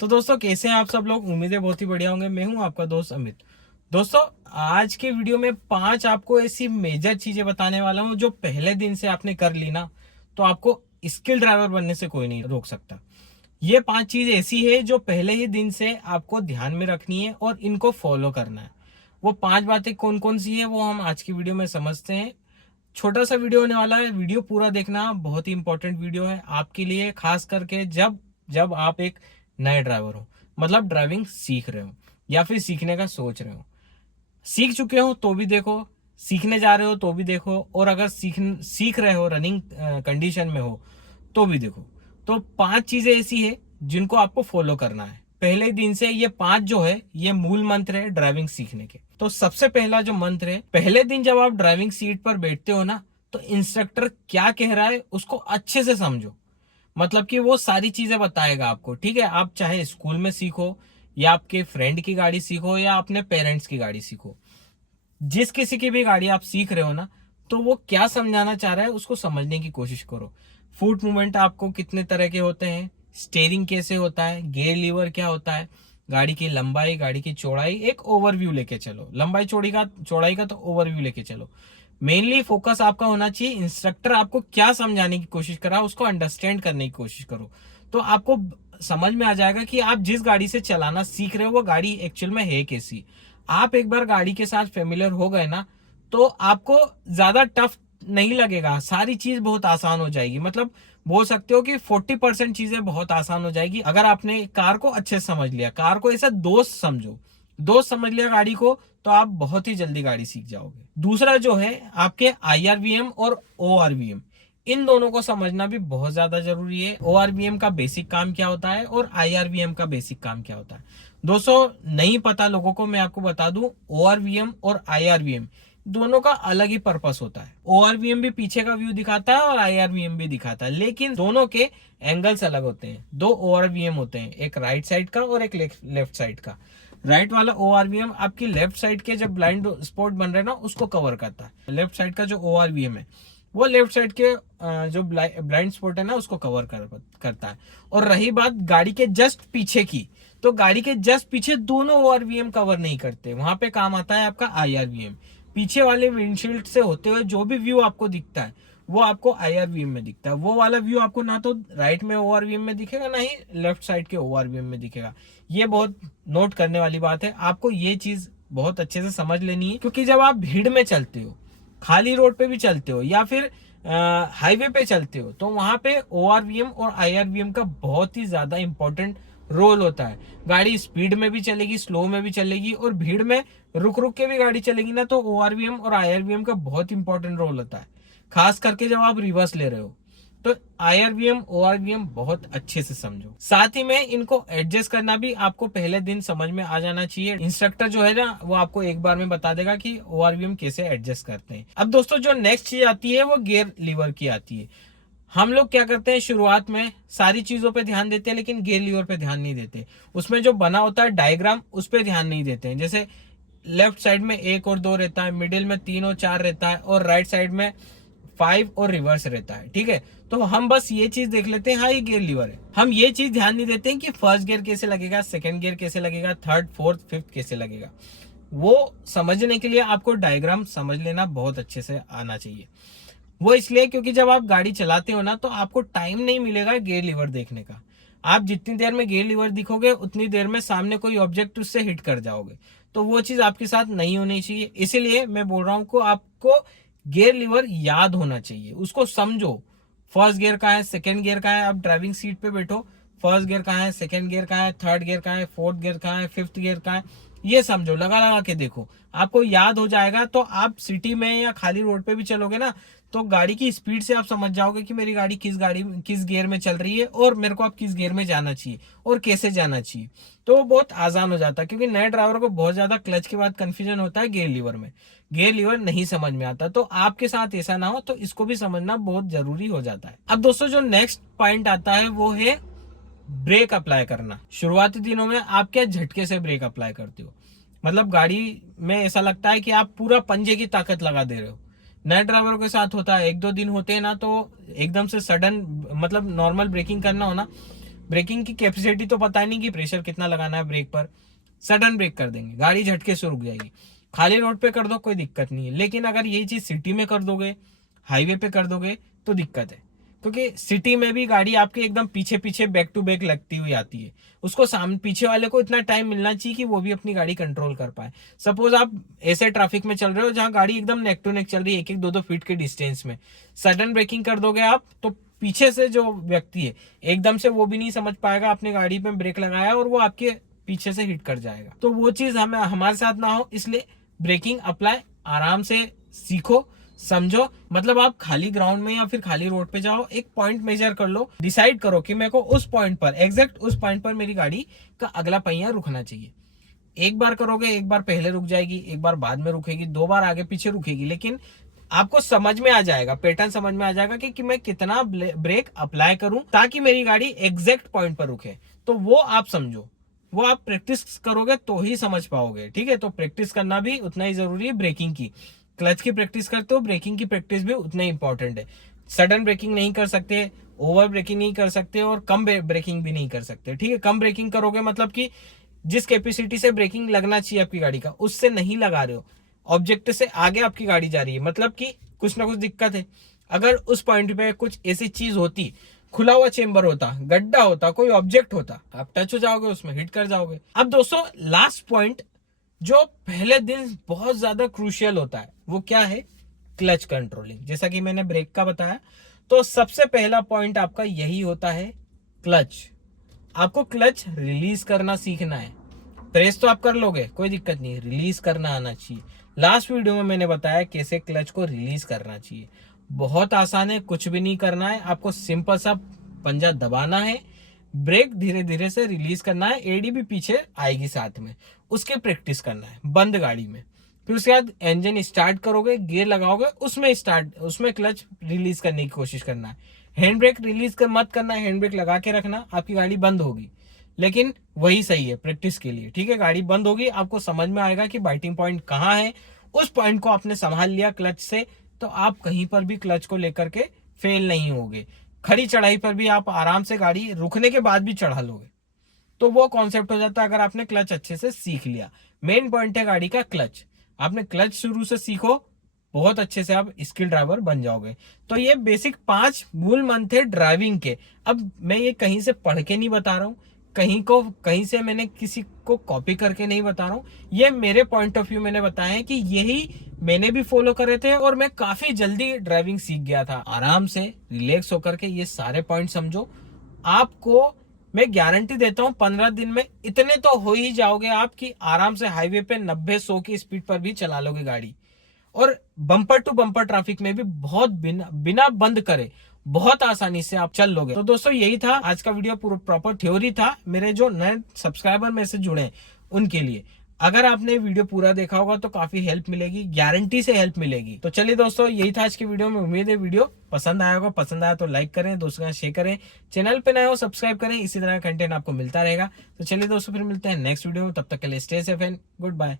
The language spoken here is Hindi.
तो दोस्तों कैसे हैं आप सब लोग। उम्मीद है बहुत ही बढ़िया होंगे। मैं हूं आपका दोस्त अमित। दोस्तों आज के वीडियो में 5 आपको ऐसी मेजर चीजें बताने वाला हूं जो पहले दिन से आपने कर ली ना तो आपको स्किल ड्राइवर बनने से कोई नहीं रोक सकता। ये 5 चीज ऐसी है जो पहले ही दिन से आपको ध्यान में रखनी है और इनको फॉलो करना है। वो 5 बातें कौन कौन सी है वो हम आज की वीडियो में समझते हैं। छोटा सा वीडियो होने वाला है, वीडियो पूरा देखना। बहुत ही इंपॉर्टेंट वीडियो है आपके लिए, खास करके जब जब आप एक नए ड्राइवर हो, मतलब ड्राइविंग सीख रहे हो या फिर सीखने का सोच रहे हो। सीख चुके हो तो भी देखो, सीखने जा रहे हो तो भी देखो, और अगर सीख रहे हो, रनिंग कंडीशन में हो तो भी देखो। तो 5 चीजें ऐसी है जिनको आपको फॉलो करना है पहले दिन से। ये 5 जो है ये मूल मंत्र है ड्राइविंग सीखने के। तो सबसे पहला जो मंत्र है, पहले दिन जब आप ड्राइविंग सीट पर बैठते हो ना तो इंस्ट्रक्टर क्या कह रहा है उसको अच्छे से समझो। मतलब कि वो सारी चीजें बताएगा आपको, ठीक है। आप चाहे स्कूल में सीखो या आपके फ्रेंड की गाड़ी सीखो या अपने पेरेंट्स की गाड़ी सीखो, जिस किसी की भी गाड़ी आप सीख रहे हो ना, तो वो क्या समझाना चाह रहा है उसको समझने की कोशिश करो। फुट मूवमेंट आपको कितने तरह के होते हैं, स्टेयरिंग कैसे होता है, गियर लीवर क्या होता है, गाड़ी की लंबाई, गाड़ी की चौड़ाई, एक ओवरव्यू लेके चलो। लंबाई चौड़ाई का तो ओवरव्यू लेके चलो। मेनली फोकस आपका होना चाहिए इंस्ट्रक्टर आपको क्या समझाने की कोशिश कर रहा है उसको अंडरस्टैंड करने की कोशिश करो। तो आपको समझ में आ जाएगा कि आप जिस गाड़ी से चलाना सीख रहे हो वो गाड़ी एक्चुअल में है कैसी। आप एक बार गाड़ी के साथ फेमिलियर हो गए ना तो आपको ज्यादा टफ नहीं लगेगा, सारी चीज बहुत आसान हो जाएगी। मतलब बोल सकते हो कि 40% चीजें बहुत आसान हो जाएगी अगर आपने कार को अच्छे से समझ लिया। कार को ऐसा दोस्त समझो, दोस्त समझ लिया गाड़ी को, तो आप बहुत ही जल्दी गाड़ी सीख जाओगे। दूसरा जो है आपके आईआरवीएम और ओआरवीएम, इन दोनों को समझना भी बहुत ज्यादा जरूरी है। ओआरवीएम का बेसिक काम क्या होता है और आईआरवीएम का बेसिक काम क्या होता है। दोस्तों नहीं पता लोगों को मैं आपको बता दूं, ओआरवीएम और आईआरवीएम दोनों का अलग ही पर्पस होता है। ओआरवीएम भी पीछे का व्यू दिखाता है और आईआरवीएम भी दिखाता है, लेकिन दोनों के एंगल्स अलग होते हैं। 2 ओआरवीएम होते हैं, एक राइट साइड का और एक लेफ्ट साइड का। राइट वाला ओआरवीएम आपकी लेफ्ट साइड के जब ब्लाइंड स्पॉट बन रहे हैं ना उसको कवर करता है। लेफ्ट साइड का जो ओआरवीएम है वो लेफ्ट साइड के जो ब्लाइंड स्पॉट है ना उसको कवर करता है। और रही बात गाड़ी के जस्ट पीछे की, तो गाड़ी के जस्ट पीछे दोनों ओआरवीएम कवर नहीं करते, वहां पे काम आता है आपका आईआरवीएम। पीछे वाले विंडशील्ड से होते हुए जो भी व्यू आपको दिखता है वो आपको आईआरवीएम में दिखता है। वो वाला व्यू आपको ना तो राइट में ओआरवीएम में दिखेगा ना ही लेफ्ट साइड के ओआरवीएम में दिखेगा। ये बहुत नोट करने वाली बात है, आपको ये चीज बहुत अच्छे से समझ लेनी है। क्योंकि जब आप भीड़ में चलते हो, खाली रोड पे भी चलते हो या फिर हाईवे पे चलते हो, तो वहां पे ओआरवीएम और आईआरवीएम का बहुत ही ज्यादा इंपॉर्टेंट रोल होता है। गाड़ी स्पीड में भी चलेगी, स्लो में भी चलेगी, और भीड़ में रुक रुक के भी गाड़ी चलेगी ना, तो ओआरवीएम और आईआरवीएम का बहुत इंपॉर्टेंट रोल होता है, खास करके जब आप रिवर्स ले रहे हो। तो आईआरवीएम ओआरवीएम बहुत अच्छे से समझो। साथ ही में इनको एडजस्ट करना भी आपको पहले दिन समझ में आ जाना चाहिए। इंस्ट्रक्टर जो है ना वो आपको एक बार में बता देगा कि ओआरवीएम कैसे एडजस्ट करते हैं। अब दोस्तों जो नेक्स्ट चीज आती है वो गियर लीवर की आती है। हम लोग क्या करते हैं, शुरुआत में सारी चीजों पे ध्यान देते हैं लेकिन गियर लीवर पे ध्यान नहीं देते। उसमें जो बना होता है डायग्राम उस पर ध्यान नहीं देते हैं। जैसे लेफ्ट साइड में 1 और 2 रहता है, मिडिल में 3 और 4 रहता है, और राइट साइड में 5 और रिवर्स रहता है, ठीक है। तो हम बस ये चीज देख लेते हैं, हाँ ये गियर लीवर है। हम ये चीज ध्यान नहीं देते हैं कि फर्स्ट गियर कैसे लगेगा, सेकंड गियर कैसे लगेगा, थर्ड फोर्थ फिफ्थ कैसे लगेगा। वो समझने के लिए आपको डायग्राम समझ लेना बहुत अच्छे से आना चाहिए। वो इसलिए क्योंकि जब आप गाड़ी चलाते हो ना तो आपको टाइम नहीं मिलेगा गियर लीवर देखने का। आप जितनी देर में गियर लीवर दिखोगे उतनी देर में सामने कोई ऑब्जेक्ट उससे हिट कर जाओगे, तो वो चीज आपके साथ नहीं होनी चाहिए। इसीलिए मैं बोल रहा हूँ को आपको गियर लीवर याद होना चाहिए, उसको समझो। फर्स्ट गियर का है, सेकेंड गियर का है, आप ड्राइविंग सीट पे बैठो, फर्स्ट गियर का है, सेकेंड गियर का है, थर्ड गियर का है, फोर्थ गियर का है, फिफ्थ गियर का है, ये समझो, लगा लगा के देखो, आपको याद हो जाएगा। तो आप सिटी में या खाली रोड पे भी चलोगे ना तो गाड़ी की स्पीड से आप समझ जाओगे कि मेरी गाड़ी किस गियर में चल रही है और मेरे को अब किस गियर में जाना चाहिए और कैसे जाना चाहिए। तो वो बहुत आसान हो जाता है, क्योंकि नए ड्राइवर को बहुत ज्यादा क्लच के बाद कंफ्यूजन होता है गियर लीवर में, गियर लीवर नहीं समझ में आता। तो आपके साथ ऐसा ना हो, तो इसको भी समझना बहुत जरूरी हो जाता है। अब दोस्तों जो नेक्स्ट पॉइंट आता है वो है ब्रेक अप्लाई करना। शुरुआती दिनों में आप क्या झटके से ब्रेक अप्लाई करते हो, मतलब गाड़ी में ऐसा लगता है कि आप पूरा पंजे की ताकत लगा दे रहे हो। नए ड्राइवरों के साथ होता है, 1-2 दिन होते हैं ना तो एकदम से सडन, मतलब नॉर्मल ब्रेकिंग करना हो ना ब्रेकिंग की कैपेसिटी तो पता नहीं कि प्रेशर कितना लगाना है ब्रेक पर, सडन ब्रेक कर देंगे, गाड़ी झटके से रुक जाएगी। खाली रोड पे कर दो कोई दिक्कत नहीं है, लेकिन अगर यही चीज सिटी में कर दोगे, हाईवे पे कर दोगे तो दिक्कत है, क्योंकि सिटी में भी गाड़ी आपके एकदम पीछे पीछे बैक टू बैक लगती हुई आती है। उसको सामने पीछे वाले को इतना टाइम मिलना चाहिए कि वो भी अपनी गाड़ी कंट्रोल कर पाए। सपोज आप ऐसे ट्रैफिक में चल रहे हो जहां गाड़ी एकदम नेक टू नेक चल रही है, 1-1, 2-2 फीट के डिस्टेंस में, सडन ब्रेकिंग कर दोगे आप तो पीछे से जो व्यक्ति है एकदम से वो भी नहीं समझ पाएगा आपने गाड़ी में ब्रेक लगाया और वो आपके पीछे से हिट कर जाएगा। तो वो चीज हमें हमारे साथ ना हो, इसलिए ब्रेकिंग अप्लाई आराम से सीखो, समझो। मतलब आप खाली ग्राउंड में या फिर खाली रोड पे जाओ, एक पॉइंट मेजर कर लो, डिसाइड करो कि मेरे को उस पॉइंट पर, एग्जैक्ट उस पॉइंट पर मेरी गाड़ी का अगला पहिया रुकना चाहिए। एक बार करोगे, एक बार पहले रुक जाएगी, एक बार बाद में रुकेगी, 2 बार आगे पीछे रुकेगी, लेकिन आपको समझ में आ जाएगा, पैटर्न समझ में आ जाएगा कि मैं कितना ब्रेक अप्लाई करूं ताकि मेरी गाड़ी एग्जैक्ट पॉइंट पर रुके। तो वो आप समझो, वो आप प्रैक्टिस करोगे तो ही समझ पाओगे। ठीक है, तो प्रैक्टिस करना भी उतना ही जरूरी है ब्रेकिंग की। क्लच की प्रैक्टिस करते हो, ब्रेकिंग की प्रैक्टिस भी उतना ही इंपॉर्टेंट है। सडन ब्रेकिंग नहीं कर सकते, ओवर ब्रेकिंग नहीं कर सकते और कम ब्रेकिंग भी नहीं कर सकते। ठीक है, कम ब्रेकिंग करोगे मतलब कि जिस कैपेसिटी से ब्रेकिंग लगना चाहिए आपकी गाड़ी का, उससे नहीं लगा रहे हो, ऑब्जेक्ट से आगे आपकी गाड़ी जा रही है, मतलब कि कुछ ना कुछ दिक्कत है। अगर उस पॉइंट पे कुछ ऐसी चीज होती, खुला हुआ चेंबर होता, गड्ढा होता, कोई ऑब्जेक्ट होता, आप टच हो जाओगे उसमें, हिट कर जाओगे। अब दोस्तों लास्ट पॉइंट जो पहले दिन बहुत ज्यादा क्रूशियल होता है वो क्या है? Clutch controlling. जैसा कि मैंने ब्रेक का बताया, तो सबसे पहला पॉइंट आपका यही होता है, क्लच। आपको क्लच रिलीज करना सीखना है। प्रेस तो आप कर लोगे, कोई दिक्कत नहीं, रिलीज करना आना चाहिए। लास्ट वीडियो में मैंने बताया कैसे क्लच को रिलीज करना चाहिए। बहुत आसान है, कुछ भी नहीं करना है, आपको सिंपल सा पंजा दबाना है, ब्रेक धीरे धीरे से रिलीज करना है, एडी भी पीछे आएगी साथ में, उसकी प्रैक्टिस करना है बंद गाड़ी में। फिर उसके बाद इंजन स्टार्ट करोगे, गियर लगाओगे, उसमें क्लच रिलीज करने की कोशिश करना है। हैंड ब्रेक रिलीज कर मत करना है, हैंड ब्रेक लगा के रखना, आपकी गाड़ी बंद होगी, लेकिन वही सही है प्रैक्टिस के लिए। ठीक है, गाड़ी बंद होगी, आपको समझ में आएगा कि बाइटिंग पॉइंट कहाँ है, उस पॉइंट को आपने संभाल लिया क्लच से, तो आप कहीं पर भी क्लच को लेकर के फेल नहीं होगे। खड़ी चढ़ाई पर भी आप आराम से गाड़ी रुकने के बाद भी चढ़ा लोगे। तो वो कॉन्सेप्ट हो जाता है अगर आपने क्लच अच्छे से सीख लिया। मेन पॉइंट है गाड़ी का क्लच। आपने क्लच शुरू से सीखो, बहुत अच्छे से आप स्किल ड्राइवर बन जाओगे। तो ये बेसिक 5 मूल मंत्र है ड्राइविंग के। अब मैं ये कहीं से पढ़ के नहीं बता रहा हूँ, कहीं से मैंने किसी को कॉपी करके नहीं बता रहा हूँ, ये मेरे पॉइंट ऑफ व्यू मैंने बताया है कि यही मैंने भी फॉलो करे थे और मैं काफी जल्दी ड्राइविंग सीख गया था। आराम से रिलैक्स होकर के ये सारे पॉइंट समझो, आपको मैं गारंटी देता हूँ 15 दिन में इतने तो हो ही जाओगे आप कि आराम से हाईवे पे 90-100 की स्पीड पर भी चला लोगे गाड़ी, और बम्पर टू बम्पर ट्रैफिक में भी बहुत बिना बंद करे बहुत आसानी से आप चल लोगे। तो दोस्तों यही था आज का वीडियो, पूरा प्रॉपर थ्योरी था मेरे जो नए सब्सक्राइबर में से जुड़े उनके लिए। अगर आपने वीडियो पूरा देखा होगा तो काफी हेल्प मिलेगी, गारंटी से हेल्प मिलेगी। तो चलिए दोस्तों यही था आज की वीडियो में, उम्मीद है वीडियो पसंद आया होगा। पसंद आया तो लाइक करें, दोस्तों के साथ शेयर करें, चैनल पे नए हो सब्सक्राइब करें, इसी तरह का कंटेंट आपको मिलता रहेगा। तो चलिए दोस्तों फिर मिलते हैं नेक्स्ट वीडियो में, तब तक के लिए stay safe and good bye.